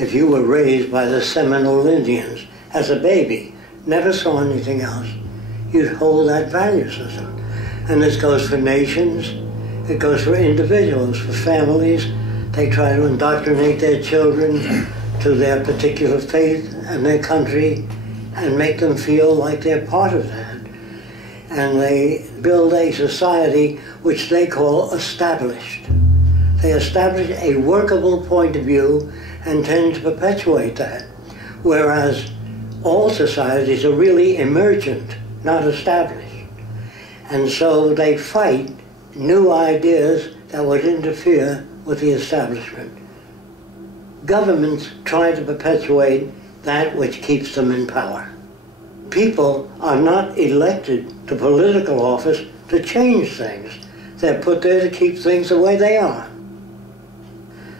If you were raised by the Seminole Indians as a baby, never saw anything else, you'd hold that value system. And this goes for nations, it goes for individuals, for families. They try to indoctrinate their children to their particular faith and their country and make them feel like they're part of that. And they build a society which they call established. They establish a workable point of view and tend to perpetuate that, whereas all societies are really emergent, not established. And so they fight new ideas that would interfere with the establishment. Governments try to perpetuate that which keeps them in power. People are not elected to political office to change things. They're put there to keep things the way they are.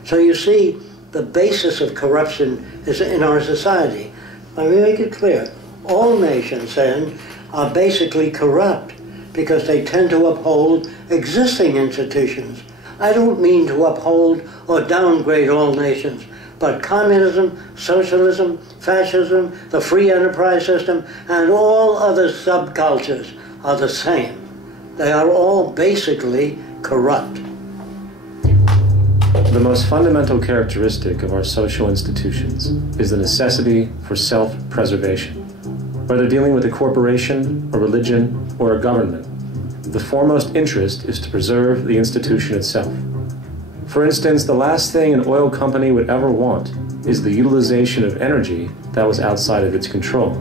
So you see, the basis of corruption is in our society. Let me make it clear. All nations, then, are basically corrupt because they tend to uphold existing institutions. I don't mean to uphold or downgrade all nations, but communism, socialism, fascism, the free enterprise system, and all other subcultures are the same. They are all basically corrupt. The most fundamental characteristic of our social institutions is the necessity for self-preservation. Whether dealing with a corporation, a religion, or a government, the foremost interest is to preserve the institution itself. For instance, the last thing an oil company would ever want is the utilization of energy that was outside of its control,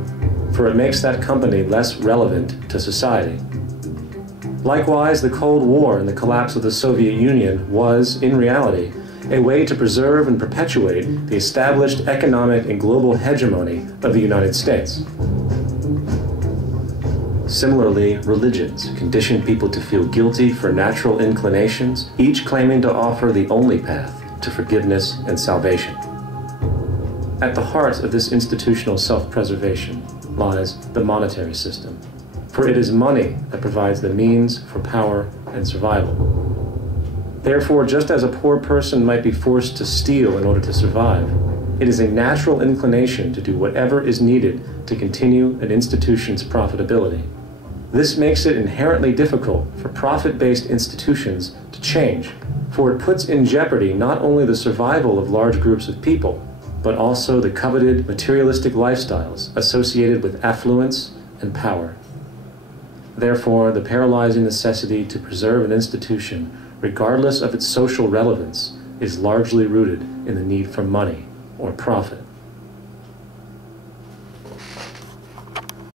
for it makes that company less relevant to society. Likewise, the Cold War and the collapse of the Soviet Union was, in reality, a way to preserve and perpetuate the established economic and global hegemony of the United States. Similarly, religions condition people to feel guilty for natural inclinations, each claiming to offer the only path to forgiveness and salvation. At the heart of this institutional self-preservation lies the monetary system, for it is money that provides the means for power and survival. Therefore, just as a poor person might be forced to steal in order to survive, it is a natural inclination to do whatever is needed to continue an institution's profitability. This makes it inherently difficult for profit-based institutions to change, for it puts in jeopardy not only the survival of large groups of people, but also the coveted materialistic lifestyles associated with affluence and power. Therefore, the paralyzing necessity to preserve an institution, regardless of its social relevance, is largely rooted in the need for money or profit.